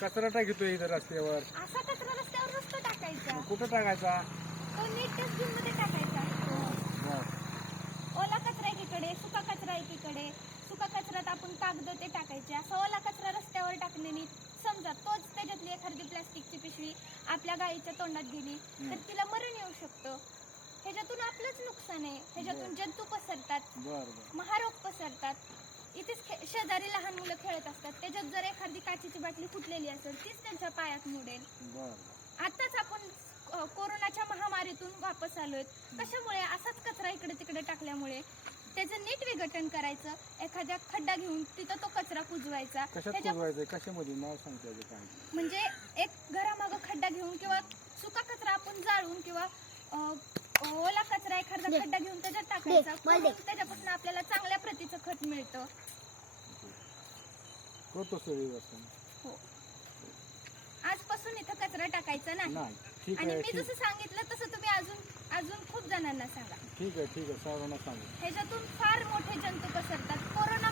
कचरा टाकतोय इथं रस्त्यावर. असा कचरा रस्त्यावर नसतो टाकायचा. कुठं टाकायचा? तो नीट डस्टबिन मध्ये टाकायचा. ओला कचरा एकीकडे, सुका कचरा एकीकडे. सुका कचऱ्यात आपण कागद ते टाकायचे. असा ओला कचरा रस्त्यावर टाकण्याने समजा तोच त्याच्यातली एखादी प्लास्टिकची पिशवी आपल्या गाईच्या तोंडात गेली तर तिला मरण येऊ शकतं. ह्याच्यातून आपलंच नुकसान आहे. ह्याच्यातून जंतू पसरतात, महारोग पसरतात. इथेच शेजारी लहान मुलं खेळत असतात, त्याच्यात जर एखादी काचेची बाटली फुटलेली असेल तीच त्यांच्या पायात मोडेल. आताच आपण कोरोनाच्या महामारीतून वापस आलोय. कशामुळे? असाच कचरा इकडे तिकडे टाकल्यामुळे. त्याचं नीट विघटन करायचं. एखाद्या खड्डा घेऊन तिथं तो कचरा कुजवायचा. कशामध्ये नाव सांगता येईल काय? म्हणजे एक घरामागं खड्डा घेऊन किंवा सुका कचरा आपण जाळून किंवा ओला कचरा एखादा खड्डा घेऊन त्याच्यात टाकायचा. त्याच्यापासून आपल्याला चांगल्या प्रतीचं खत मिळतं. हो. आजपासून इथं कचरा टाकायचा नाही. आणि मी जसं सांगितलं तसं तुम्ही अजून खूप जणांना सांगा. ठीक आहे सर्वांना सांगा. ह्याच्यातून फार मोठे जंतू पसरतात. कोरोना